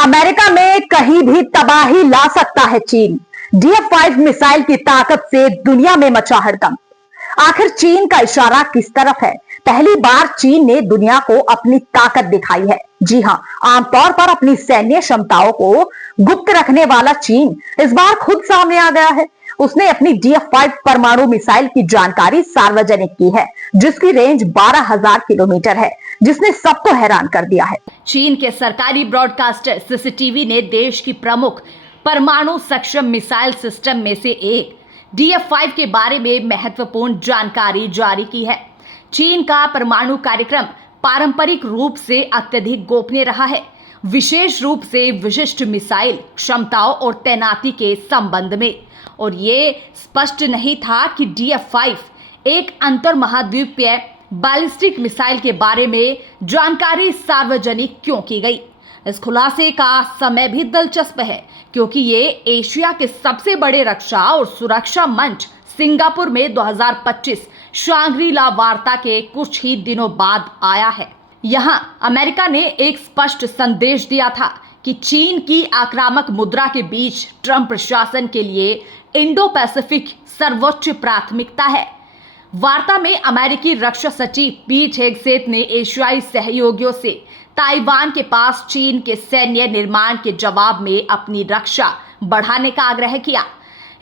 America में कहीं भी तबाही ला सकता है चीन। DF-5 मिसाइल की ताकत से दुनिया में मचा हड़कंप। आखिर चीन का इशारा किस तरफ है? पहली बार चीन ने दुनिया को अपनी ताकत दिखाई है। जी हां, आमतौर पर अपनी सैन्य क्षमताओं को गुप्त रखने वाला चीन इस बार खुद सामने आ गया है। उसने अपनी DF-5 परमाणु मिसाइल की जानकारी सार्वजनिक की है, जिसकी रेंज 12,000 किलोमीटर है, जिसने सबको हैरान कर दिया है। चीन के सरकारी ब्रॉडकास्टर सीसीटीवी ने देश की प्रमुख परमाणु सक्षम मिसाइल सिस्टम में से एक DF-5 के बारे में महत्वपूर्ण जानकारी जारी की है। चीन का परमाणु कार्यक्रम पारंपरिक रूप से अत्यधिक गोपनीय रहा है, विशेष रूप से विशिष्ट मिसाइल क्षमताओं और तैनाती के संबंध में। और ये स्पष्ट नहीं था कि DF-5 एक अंतर महाद्वीपीय बैलिस्टिक मिसाइल के बारे में जानकारी सार्वजनिक क्यों की गई। इस खुलासे का समय भी दिलचस्प है, क्योंकि ये एशिया के सबसे बड़े रक्षा और सुरक्षा मंच सिंगापुर में 2025 शांग्री-ला वार्ता के कुछ ही दिनों बाद आया है। यहाँ अमेरिका ने एक स्पष्ट संदेश दिया था कि चीन की आक्रामक मुद्रा के बीच ट्रंप प्रशासन के लिए इंडो पैसिफिक सर्वोच्च प्राथमिकता है। वार्ता में अमेरिकी रक्षा सचिव पीट हेगसेथ ने एशियाई सहयोगियों से ताइवान के पास चीन के सैन्य निर्माण के जवाब में अपनी रक्षा बढ़ाने का आग्रह किया।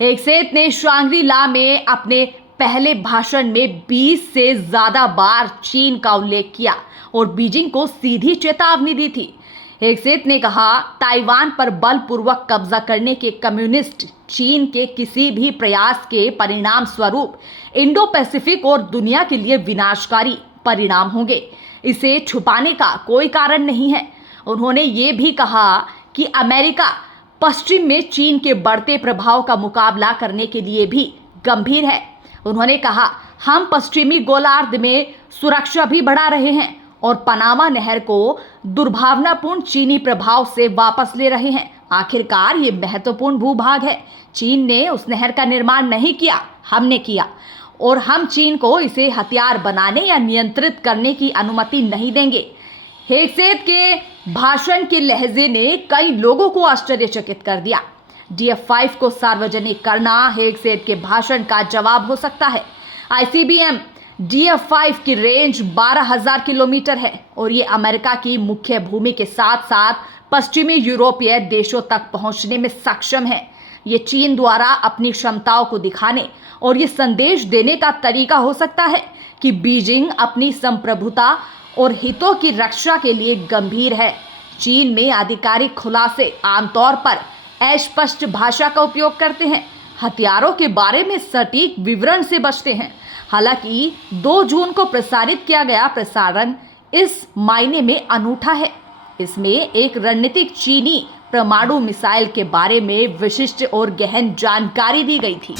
हेगसेथ ने शांग्री-ला में अपने पहले भाषण में 20 से ज्यादा बार चीन का उल्लेख किया और बीजिंग को सीधी चेतावनी दी थी। हेगसेथ ने कहा, ताइवान पर बलपूर्वक कब्जा करने के कम्युनिस्ट चीन के किसी भी प्रयास के परिणाम स्वरूप इंडो पैसिफिक और दुनिया के लिए विनाशकारी परिणाम होंगे। इसे छुपाने का कोई कारण नहीं है। उन्होंने ये भी कहा कि अमेरिका पश्चिम में चीन के बढ़ते प्रभाव का मुकाबला करने के लिए भी गंभीर है। उन्होंने कहा, हम पश्चिमी गोलार्ध में सुरक्षा भी बढ़ा रहे हैं और पनामा नहर को दुर्भावनापूर्ण चीनी प्रभाव से वापस ले रहे हैं। आखिरकार ये महत्वपूर्ण भूभाग है। चीन ने उस नहर का निर्माण नहीं किया, हमने किया, और हम चीन को इसे हथियार बनाने या नियंत्रित करने की अनुमति नहीं देंगे। हेगसेथ के भाषण के लहजे ने कई लोगों को आश्चर्यचकित कर दिया। DF-5 को सार्वजनिक करना हेगसेथ के भाषण का जवाब हो सकता है। ICBM DF-5 की रेंज 12,000 किलोमीटर है और ये अमेरिका की मुख्य भूमि के साथ साथ पश्चिमी यूरोपीय देशों तक पहुंचने में सक्षम है। ये चीन द्वारा अपनी क्षमताओं को दिखाने और ये संदेश देने का तरीका हो सकता है कि बीजिंग अपनी संप्रभुता और हितों की रक्षा के लिए गंभीर है। चीन में आधिकारिक खुलासे आमतौर पर अस्पष्ट भाषा का उपयोग करते हैं, हथियारों के बारे में सटीक विवरण से बचते हैं। हालांकि 2 जून को प्रसारित किया गया प्रसारण इस मायने में अनूठा है। इसमें एक रणनीतिक चीनी परमाणु मिसाइल के बारे में विशिष्ट और गहन जानकारी दी गई थी।